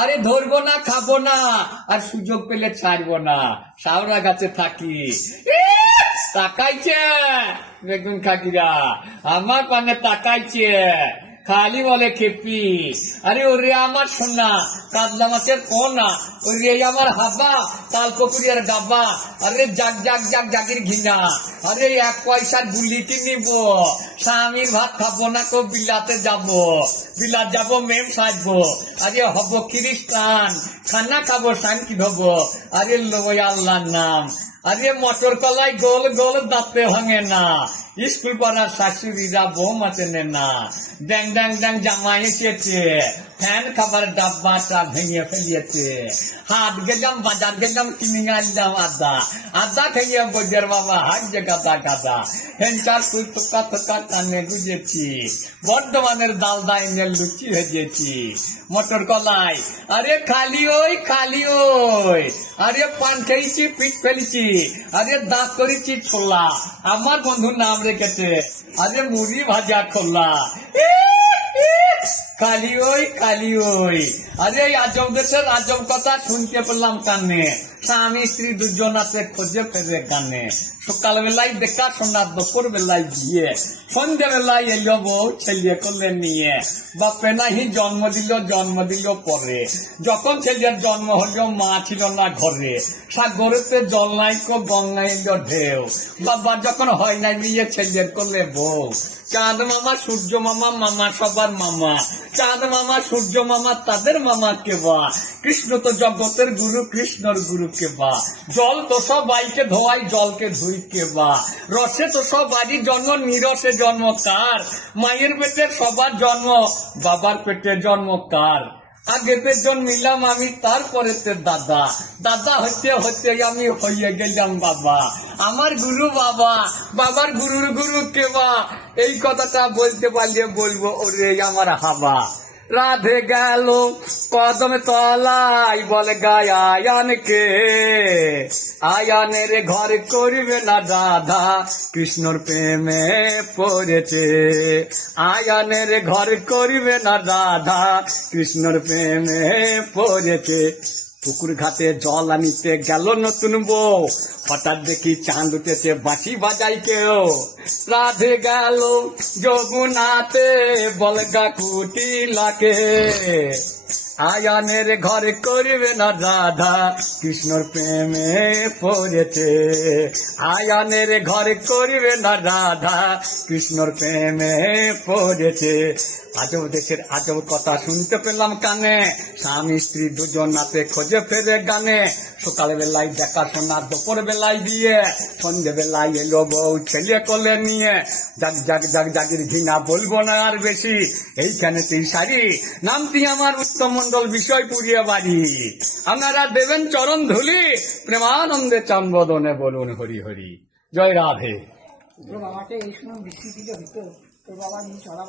আরে ধরবো না, খাবো না, আর সুযোগ পেলে ছাড়বো না, শাওরা গাছে থাকি। তাকাইছে বেগুন খাকিরা, আমার পানে তাকাইছে, খালি বলে খেপি। আরে ওরে আমার সোনা, কাতলা মাছের কোনা, ওরে আমার হাবা, তাল পুকুরিয়ার গাবা। আরে জাগ জাগ জাগ জাগির ঘিনা, আরে এক পয়সার গুলিটি নিব, স্বামীর ভাত খাবো না, তো বিলাতে যাব, বিলাত যাব, মেম সাজবো। আরে হব খ্রিস্টান, খানা খাবো, শান্তি হবো। আরে লই আল্লাহর নাম। আরে মটর কলাই গোল গোল দাঁতে ভাঙে না, স্কুল পড়ার শাশুড়িরা বউ মাতেনে না। ড্যাং ড্যাং ড্যাং জামাই এসেছে, ফ্যান খাবার ডাব্বাটা ভেঙে ফেলিয়েছে। হাট গেলাম, বাজার গেলাম, কিনে আনলাম আদা, আদা খাইয়ে বৈদের বাবা হাট যে গাদা গাদা। হেনচার তুই থোকা থোকা কানে গুজেছি, বর্ধমানের ডালদা এনে লুচি ভেজেছি। মটর কলাই, আরে খালি ওই খালি ওই, আরে পান খেয়েছি, পিঠ ফেলেছি, আরে দাঁত করেছি ছোলা, আমার বন্ধুর নাম রেখেছে, আরে মুড়ি ভাজা খোলা। খালি ওই খালি ওই, আরে আজব দেশের আজব কথা শুনতে পেলাম কানে, স্বামী স্ত্রী দুজন আছে খোঁজে ফেরে গানে। সকাল বেলায় দেখা শোনা, দুপুর বেলায় বিয়ে, সন্ধ্যে বেলায় এলো বউ ছেলে করলে নিয়ে। বাপে নাহি জন্ম দিল পরে, যখন ছেলের জন্ম হলো মা ছিল না ঘরে। সাগরেতে জল নাই কো, গঙ্গায় এলো ঢেউ, বাবা যখন হয় নাই বিয়ে ছেলের করলে বউ। চাঁদ মামা সূর্য মামা, মামা সবার মামা, চাঁদ মামা সূর্য মামা তাদের মামা কে বা। কৃষ্ণ তো জগতের গুরু, কৃষ্ণর গুরু কে বা। জল তো সব বাইকে ধোয়াই, জলকে ধুই কে বা। রসে তো সব বাড়ি জন্ম, নিরসে জন্ম কার। মায়ের পেটে সবার জন্ম, বাবার পেটে জন্ম কার। আগেতে জন্মিলাম আমি, তারপরেতে দাদা, দাদা হতে হতে আমি হইয়ে গেলাম বাবা। আমার গুরু বাবা, বাবার গুরুর গুরু কেবা। এই কথাটা বলতে পারলে বলবো ওরে আমার হাবা। রাধে গেল কদম তলায়, বলে গায় আয়ানকে, আয়ানের ঘর করবে না রাধা, কৃষ্ণর প্রেমে পড়েছে। আয়ানের ঘর করবে না রাধা, কৃষ্ণর প্রেমে পড়েছে। পুকুর ঘাটে জল আনিতে গেল নতুন বউ, হঠাৎ দেখি চাঁদ উঠেছে, বাঁশি বাজাই কেউ। রাধে গেল যমুনাতে, বলগা কুটিলাকে, আয়ানের ঘর করবে না রাধা, কৃষ্ণর প্রেমে পড়েছে। আয়ানের ঘর করবে না রাধা, কৃষ্ণর প্রেমে পড়েছে। আজব দেশের আজব কথা শুনতে পেলাম কানে, স্বামী স্ত্রী দুজন নাতে খোঁজে ফেরে গানে। সকাল বেলায় দেখা শোনা, দুপুর বেলায় বিয়ে, সন্ধ্যে বেলায় এলো বউ ছেলে কোলে নিয়ে। জাগ জাগ জাগ জাগির ঘৃণা, বলবো না আর বেশি, এইখানে তুই সারি নামটি আমার উত্তম মন্ডল, বিষয় পুরিয়ে বাড়ি। আপনারা দেবেন চরণ ধুলি, প্রেমানন্দে চন্দ্রবদনে বলুন হরি হরি। জয় রাধে। তোর বাবাকে এই সময় বৃষ্টি দিলে হতো, তোর বাবা চড়া